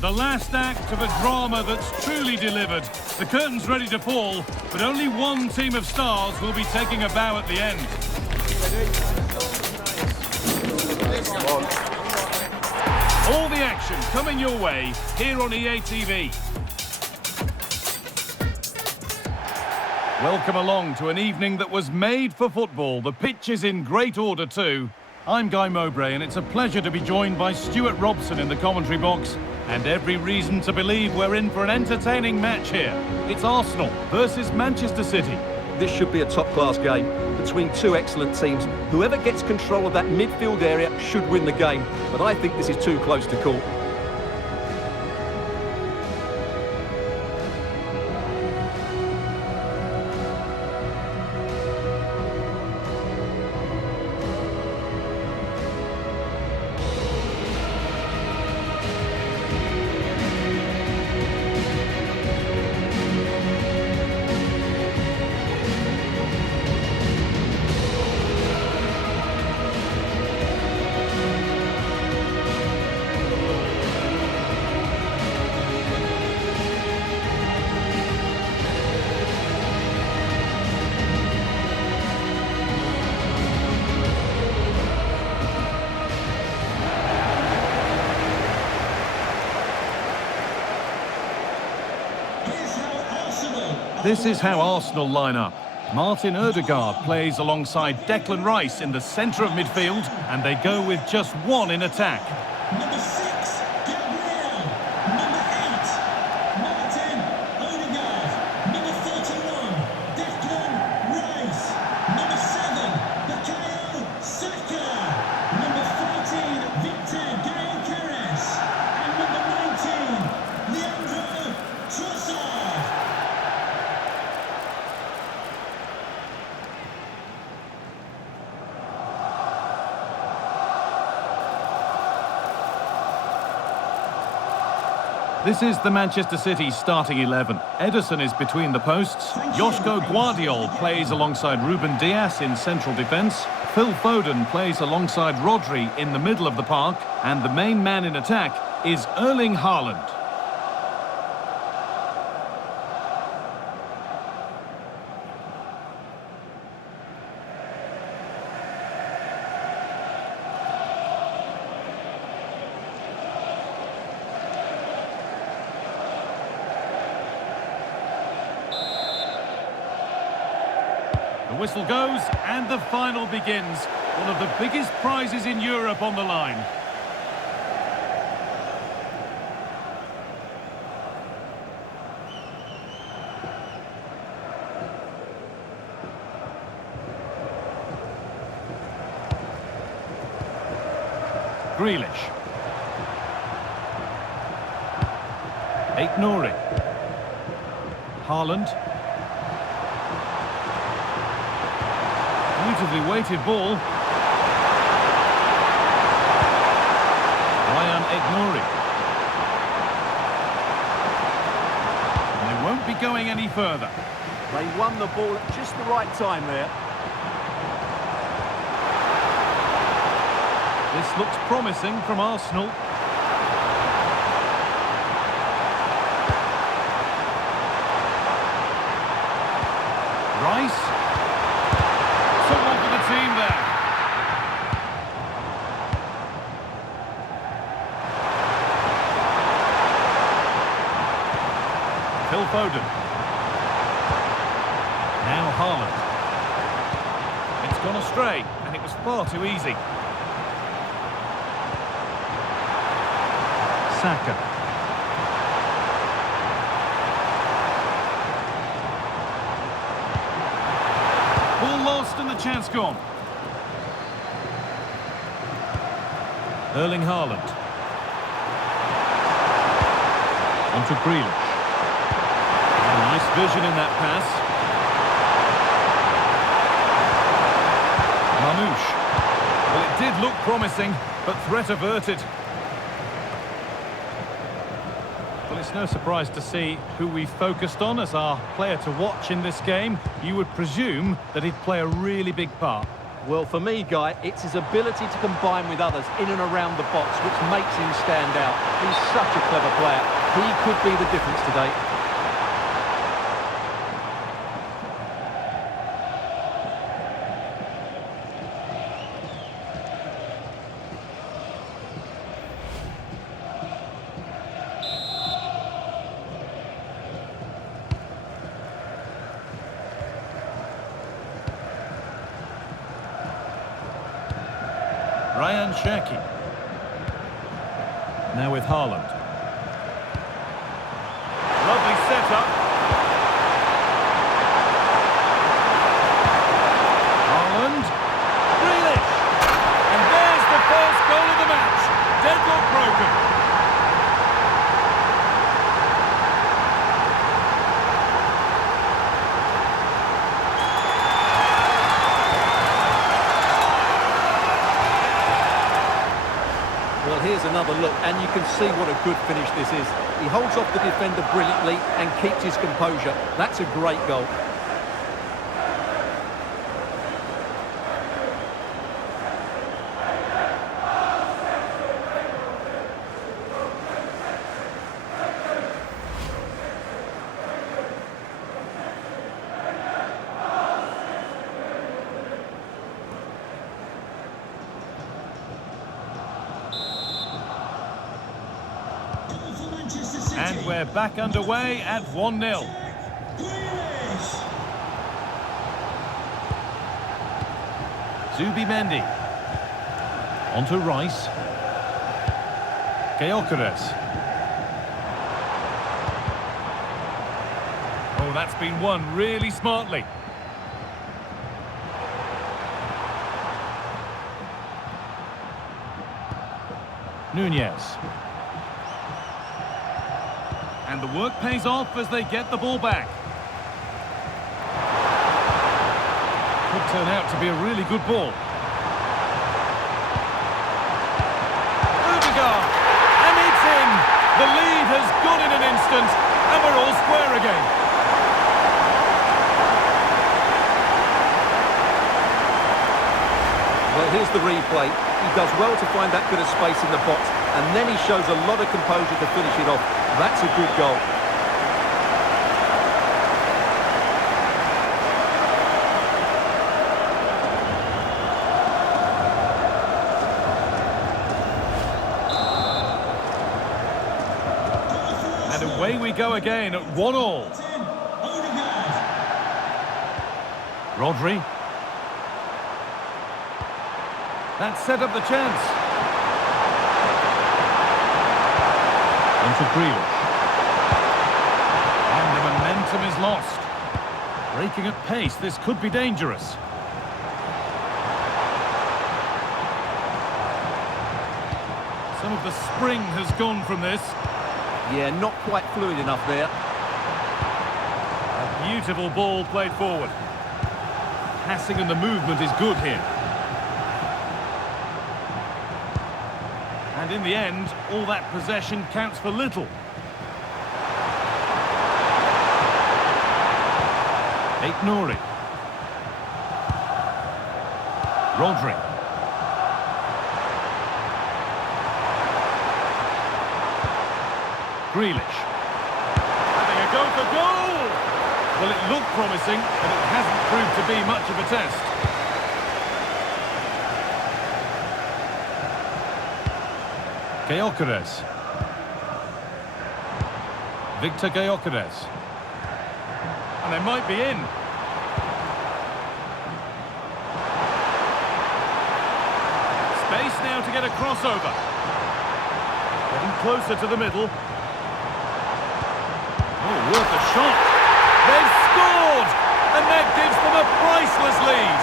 The last act of a drama that's truly delivered. The curtain's ready to fall, but only one team of stars will be taking a bow at the end. All the action coming your way here on EA TV. Welcome along to an evening that was made for football. The pitch is in great order too. I'm Guy Mowbray and it's a pleasure to be joined by Stuart Robson in the commentary box. And every reason to believe we're in for an entertaining match here. It's Arsenal versus Manchester City. This should be a top-class game between two excellent teams. Whoever gets control of that midfield area should win the game. But I think this is too close to call. This is how Arsenal line up. Martin Ødegaard plays alongside Declan Rice in the centre of midfield, and they go with just one in attack. Number 6, Gabriel. Number 8, Martin Ødegaard. Number 41, Declan Rice. Number 7, Bukayo Saka. Number 14, Victor Gyökeres. And number 19, Leandro Trossard. This is the Manchester City starting 11. Ederson is between the posts. Joško Guardiol plays alongside Ruben Dias in central defence. Phil Foden plays alongside Rodri in the middle of the park. And the main man in attack is Erling Haaland. The whistle goes and the final begins. One of the biggest prizes in Europe on the line. Grealish. Aït-Nouri. Haaland. Beautifully weighted ball. Ryan Aït-Nouri. And they won't be going any further. They won the ball at just the right time there. This looks promising from Arsenal. Rice. Someone for the team there. Phil Foden. Now Haaland. It's gone astray, and it was far too easy. Saka. Ball lost and the chance gone. Erling Haaland. Onto Grealish. Nice vision in that pass. Mamouche. Well, it did look promising, but threat averted. Well, it's no surprise to see who we focused on as our player to watch in this game. You would presume that he'd play a really big part. Well, for me, Guy, it's his ability to combine with others in and around the box which makes him stand out. He's such a clever player. He could be the difference today. Ryan Cherki. Now with Haaland. Lovely setup. Haaland. Grealish. And there's the first goal of the match. Deadlock broken. Well, here's another look, and you can see what a good finish this is. He holds off the defender brilliantly and keeps his composure. That's a great goal. And we're back underway at 1-0. Zubimendi. On to Rice. Gyökeres. Oh, that's been won really smartly. Nunez. And the work pays off as they get the ball back. Could turn out to be a really good ball. Odegaard, and it's in. The lead has gone in an instant, and we're all square again. Well, here's the replay. He does well to find that bit of space in the box, and then he shows a lot of composure to finish it off. That's a good goal. And away we go again at 1-1. Rodri. That set up the chance. Onto Grealish. And the momentum is lost. Breaking at pace, this could be dangerous. Some of the spring has gone from this. Yeah, not quite fluid enough there. A beautiful ball played forward. Passing and the movement is good here. And in the end, all that possession counts for little. Nouri. Rodri. Grealish. Having a go for goal! Well, it looked promising, but it hasn't proved to be much of a test. Gyökeres. Victor Gyökeres. And they might be in. Space now to get a crossover. Getting closer to the middle. Oh, worth a shot. They've scored! And that gives them a priceless lead.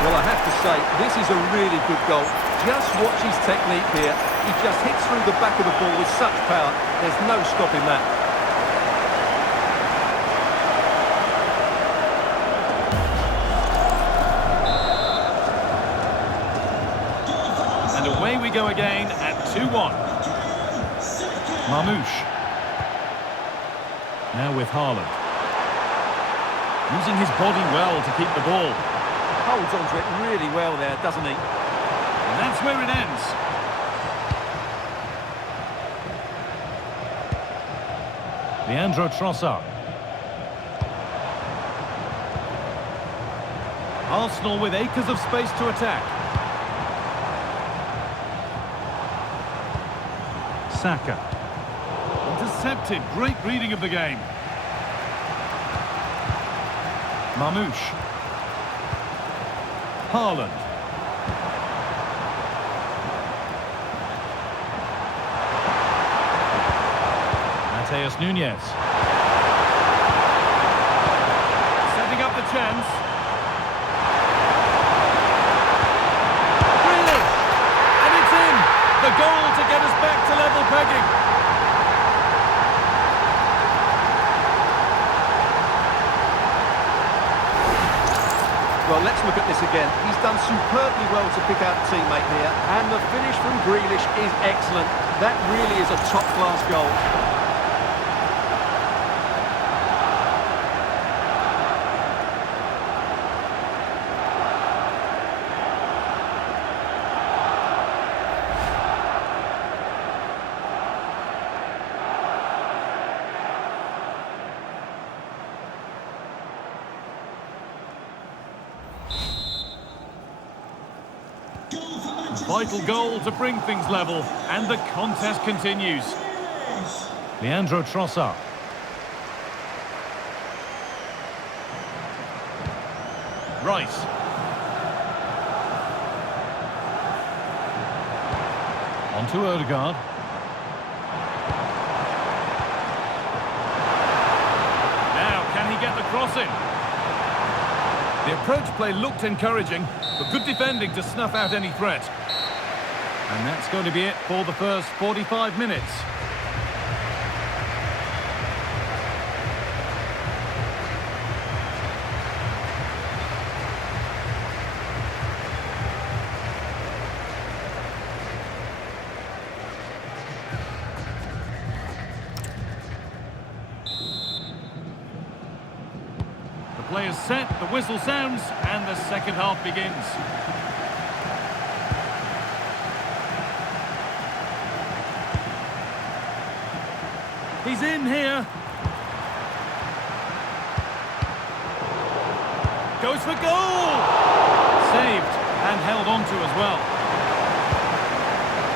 Well, I have to say, this is a really good goal. Just watch his technique here. He just hits through the back of the ball with such power. There's no stopping that. And away we go again at 2-1. Mamouche. Now with Haaland. Using his body well to keep the ball. Holds onto it really well there, doesn't he? And that's where it ends. Leandro Trossard. Arsenal with acres of space to attack. Saka. Intercepted. Great reading of the game. Mamouche. Haaland. Mateus Nunes. Setting up the chance. Brilliant! And it's in! The goal to get us back to level pegging. Well, let's look at this again. He's done superbly well to pick out a teammate here, and the finish from Grealish is excellent. That really is a top-class goal. Vital goal to bring things level, and the contest continues. Leandro Trossard. Rice. On to Odegaard. Now, can he get the cross in? The approach play looked encouraging, but good defending to snuff out any threat. And that's going to be it for the first 45 minutes. The play is set, the whistle sounds, and the second half begins. He's in here. Goes for goal! Saved and held on to as well.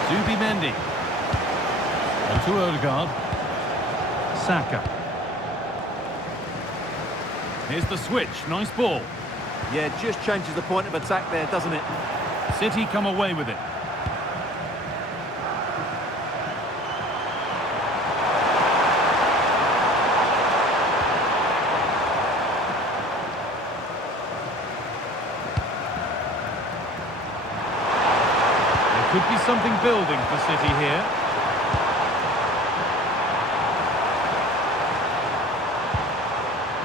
Zubimendi. On to Odegaard. Saka. Here's the switch. Nice ball. Yeah, just changes the point of attack there, doesn't it? City come away with it. Could be something building for City here.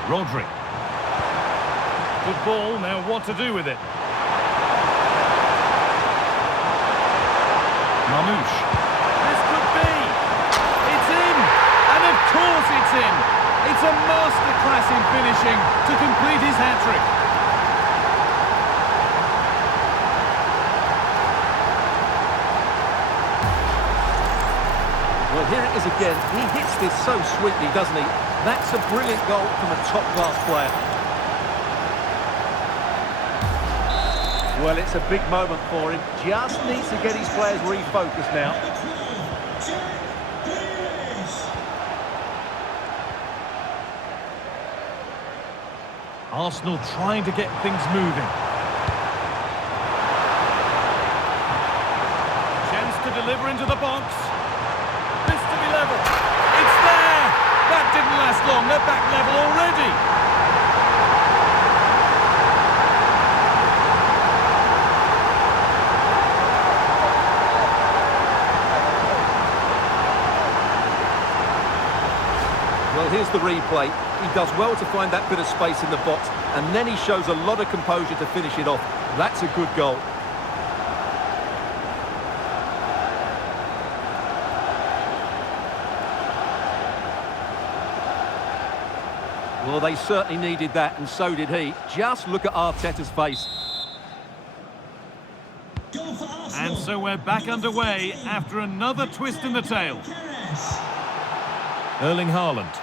Rodri. Good ball, now what to do with it? Mamouche. This could be! It's in! And of course it's in! It's a masterclass in finishing to complete his hat-trick. Well, here it is again. He hits this so sweetly, doesn't he? That's a brilliant goal from a top-class player. Well, it's a big moment for him. Just needs to get his players refocused now. Arsenal trying to get things moving. Chance to deliver into the box. This to be level. It's there! That didn't last long. They're back level already. Well, here's the replay. He does well to find that bit of space in the box, and then he shows a lot of composure to finish it off. That's a good goal. Well, they certainly needed that, and so did he. Just look at Arteta's face. Goal for Arsenal. And so we're back underway after another twist in the tail. Erling Haaland.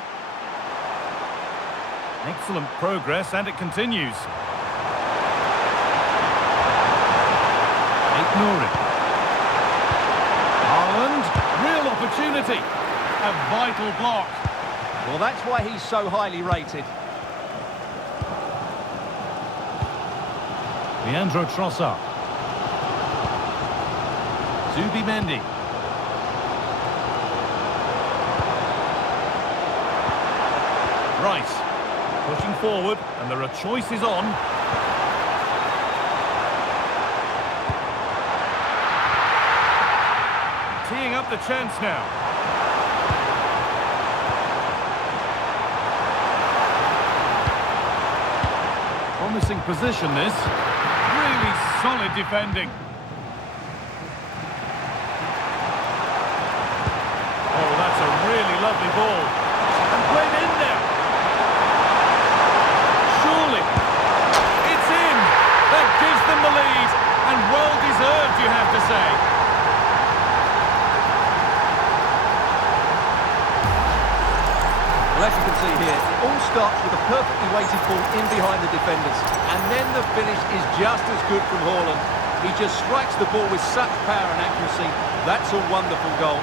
Excellent progress, and it continues. Ignore it. Haaland, real opportunity. A vital block. Well, that's why he's so highly rated. Leandro Trossard. Zubimendi. Rice. Pushing forward, and there are choices on. Teeing up the chance now. Promising position, this. Really solid defending. Oh, that's a really lovely ball. And played in there. Surely. It's in. That gives them the lead. And well deserved, you have to say. Well, as you can see here, it all starts with a perfectly weighted ball in behind the defenders. And then the finish is just as good from Haaland. He just strikes the ball with such power and accuracy. That's a wonderful goal.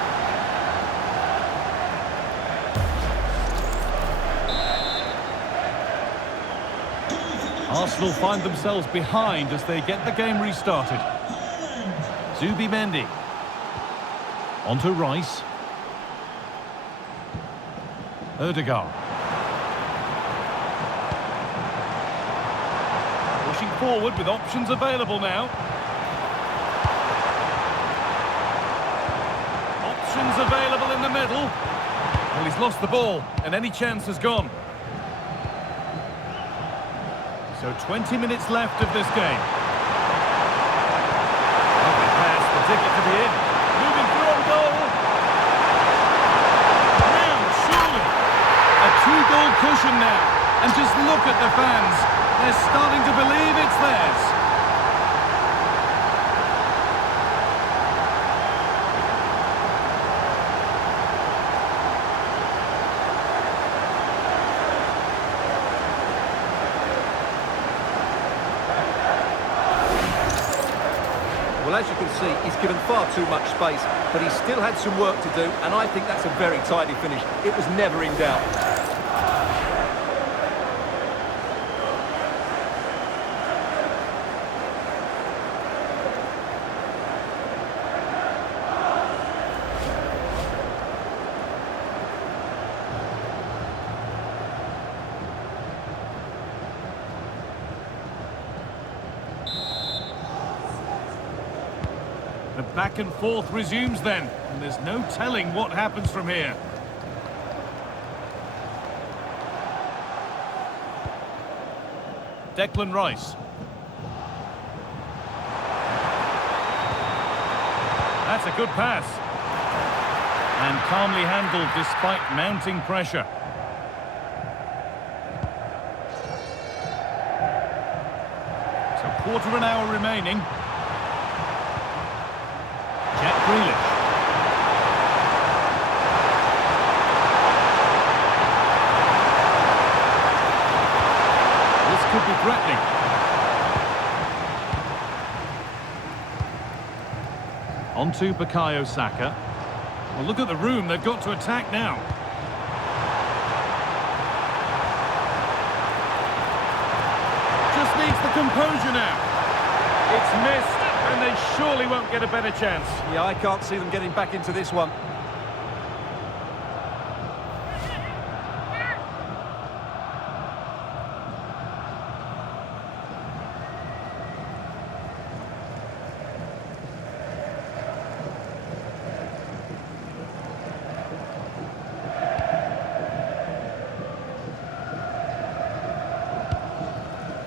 Arsenal find themselves behind as they get the game restarted. Zubimendi. On to Rice. Ødegaard. Pushing forward with options available now. Options available in the middle. Well, he's lost the ball, and any chance has gone. So 20 minutes left of this game. Lovely pass, the ticket to the in. Moving through on goal. Now, surely. A two-goal cushion now. And just look at the fans. They're starting to believe it's theirs. Well, as you can see, he's given far too much space, but he still had some work to do, and I think that's a very tidy finish. It was never in doubt. The back and forth resumes then, and there's no telling what happens from here. Declan Rice. That's a good pass. And calmly handled despite mounting pressure. So quarter of an hour remaining. Grealish. This could be threatening. On to Bukayo Saka. Well, look at the room they've got to attack now. Just needs the composure now. It's missed. And they surely won't get a better chance. Yeah, I can't see them getting back into this one.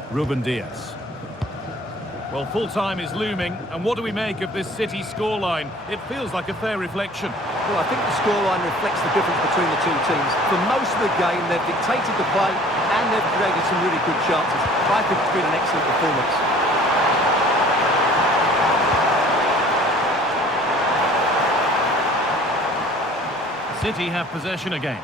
Ruben Dias. Well, full-time is looming, and what do we make of this City scoreline? It feels like a fair reflection. Well, I think the scoreline reflects the difference between the two teams. For most of the game, they've dictated the play, and they've created some really good chances. I think it's been an excellent performance. City have possession again.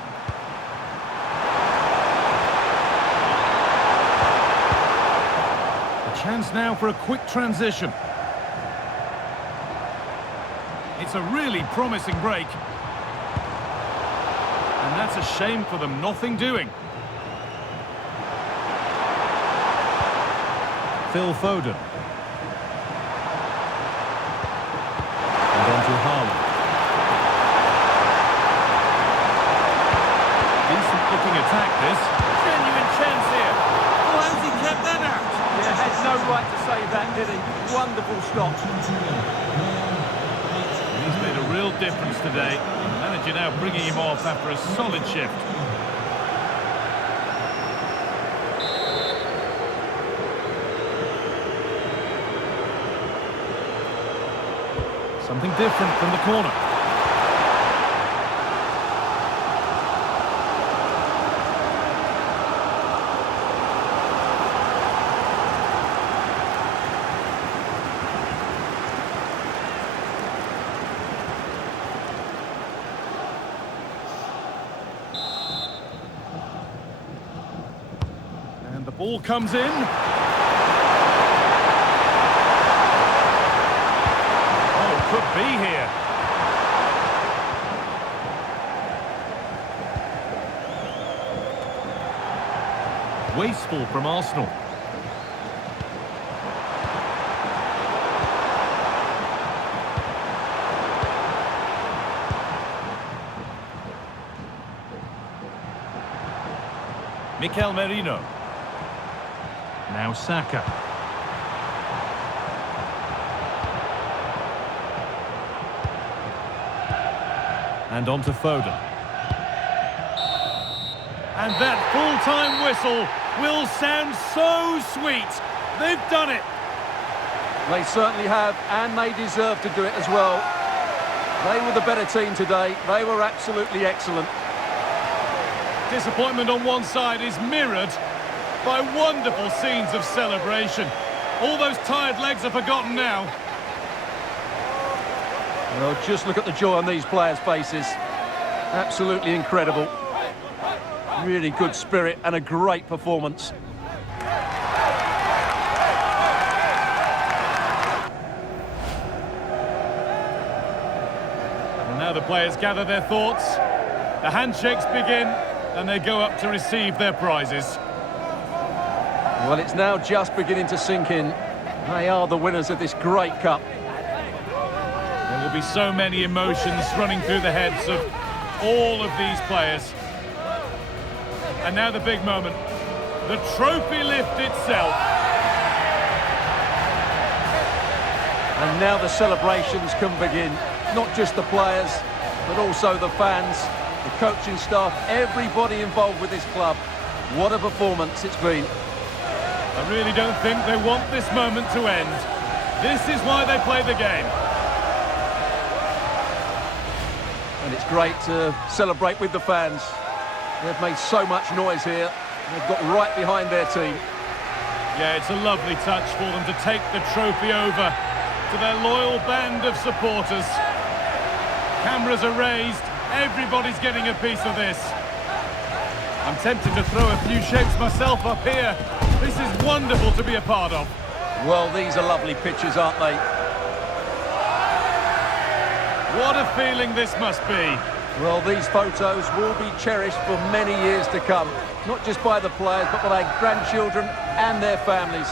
A chance now for a quick transition. It's a really promising break. And that's a shame for them, nothing doing. Phil Foden. And on to Haaland. Decent looking attack this. Genuine chance here. Oh, how's he kept that out? Yeah, had no right to save that, did he? Wonderful stop. He's made a real difference today. The manager now bringing him off after a solid shift. Something different from the corner. And the ball comes in. Could be here. Wasteful from Arsenal. Mikel Merino. Now Saka. And on to Foden. And that full-time whistle will sound so sweet. They've done it. They certainly have, and they deserve to do it as well. They were the better team today. They were absolutely excellent. Disappointment on one side is mirrored by wonderful scenes of celebration. All those tired legs are forgotten now. Well, just look at the joy on these players' faces. Absolutely incredible. Really good spirit and a great performance. And now the players gather their thoughts. The handshakes begin and they go up to receive their prizes. Well, it's now just beginning to sink in. They are the winners of this great cup. There will be so many emotions running through the heads of all of these players. And now the big moment, the trophy lift itself. And now the celebrations can begin. Not just the players, but also the fans, the coaching staff, everybody involved with this club. What a performance it's been. I really don't think they want this moment to end. This is why they play the game. And it's great to celebrate with the fans. They've made so much noise here. They've got right behind their team. Yeah, it's a lovely touch for them to take the trophy over to their loyal band of supporters. Cameras are raised. Everybody's getting a piece of this. I'm tempted to throw a few shapes myself up here. This is wonderful to be a part of. Well, these are lovely pictures, aren't they? What a feeling this must be. Well, these photos will be cherished for many years to come. Not just by the players, but by their grandchildren and their families.